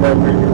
taking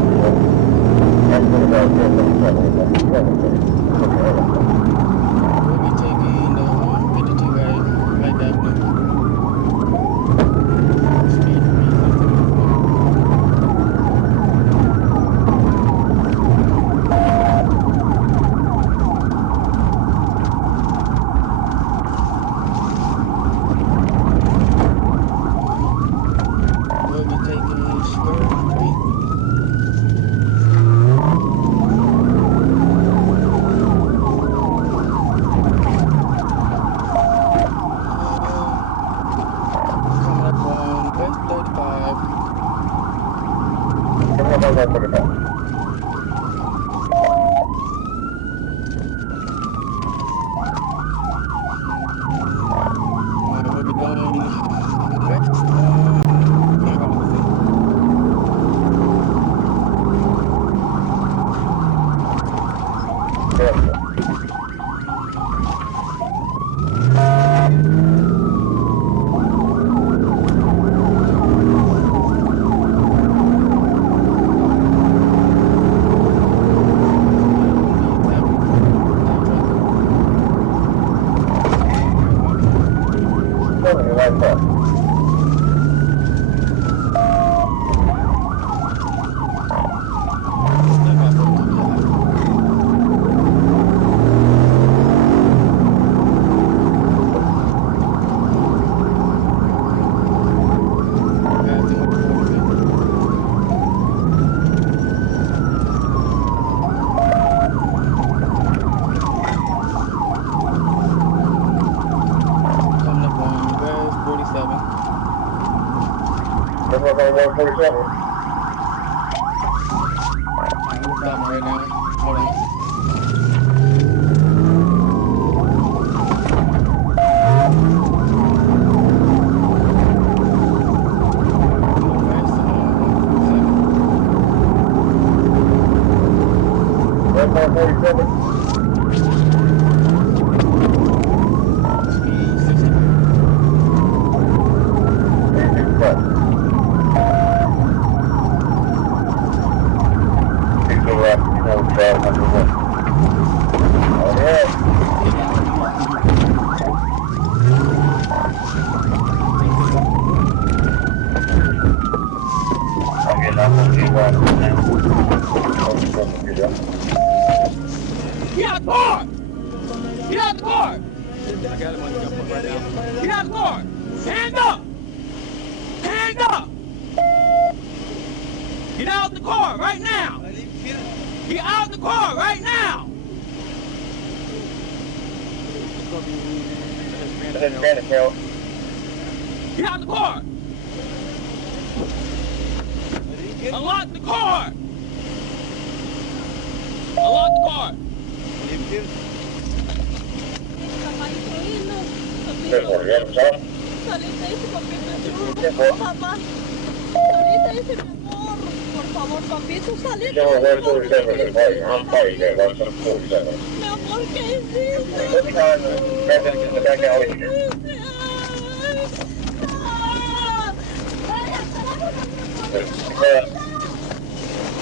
52 right that way.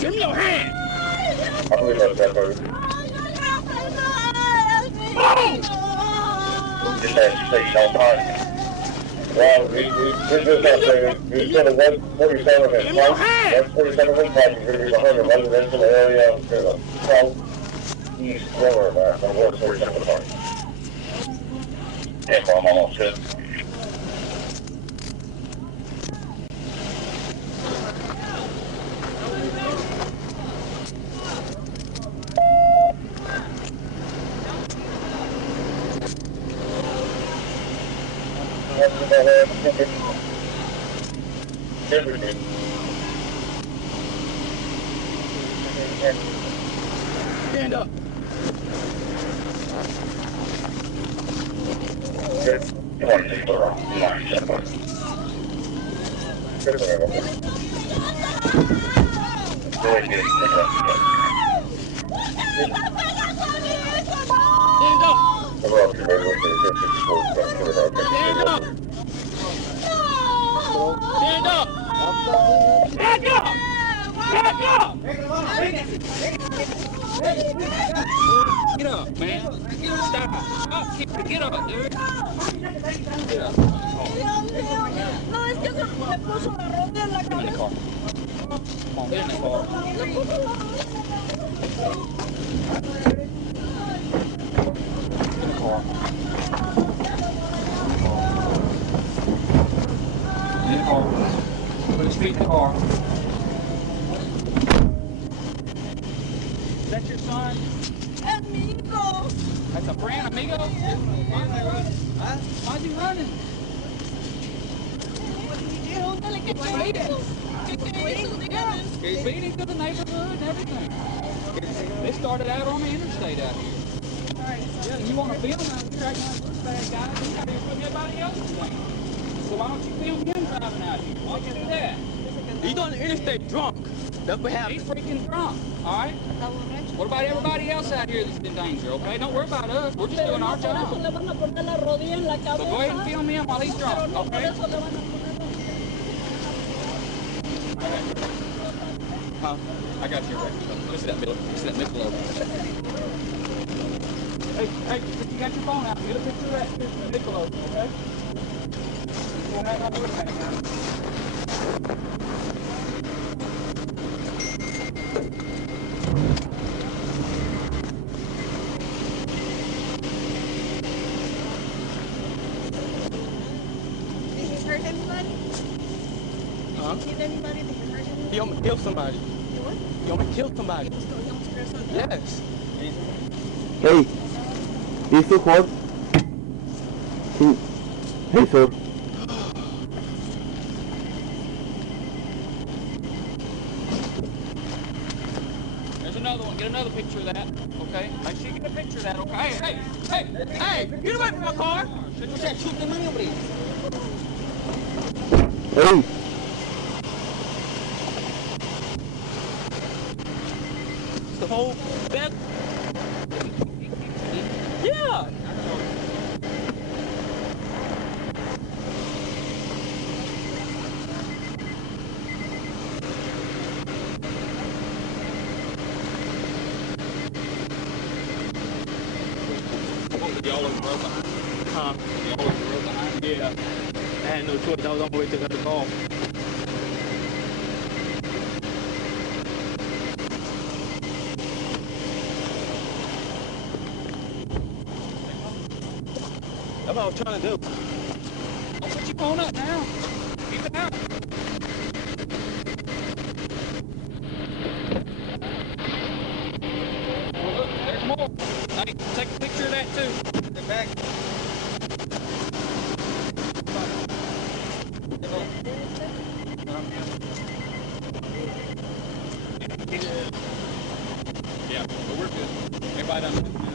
Give me your hand! Well, we just got to, we sort of 147 and 147 and 100 residential area to the southeast corner of our 147 park. Yeah, I'm almost good. Stand up. Stand up! Stand up! Back up! Back up! Get up, man. Stop. Stop. Get up, dude. Get up. No, es que se me puso la rodilla en la Get in the cabeza. car. Come on, get in the car. Get in the car. Get in the car. Put his feet in the car. Is that your son? Amigo. That's a friend, amigo? Huh? Why's he running? Pregúntale qué hizo. ¿Qué hizo? Dígame. He's feeding to the neighborhood and everything. They started out on the interstate out here. Yeah, you want to film out here acting like this bad guy? He's out here putting everybody else's thing. So why don't you film him driving out here? Why don't you do that? He's on the interstate drunk. That's what happened. He's freaking drunk, all right? What about everybody else out here that's in danger, okay? Don't worry about us. We're just doing our Por eso job. le van a poner la rodilla en la cabeza. So go ahead and film him while he's Pero drunk, no, por okay? eso le van a poner. Huh? I got you right. Listen to that Michelob. Hey, you got your phone out. Get a picture of that Michelob, okay? You won't have my voice back now. Did you hurt anybody? Huh? Did anybody? Did you hurt anybody? He almost killed somebody. You what? He almost killed somebody. You almost hurt somebody? Yes. Hey, you still called? Hey, sir. There's another one. Get another picture of that, okay? Make sure you get a picture of that, okay? Hey! Get away from my car! Hey, The whole back. Yeah. Y'all over the road behind. Huh? Y'all over the road behind. Yeah. I had no choice. I was on my way to the other call. That's what I was trying to do. Don't put your phone up now. Keep it out. Well, look, there's more. Hey, take a picture of that too. Get back. Yeah, but we're good. Everybody done.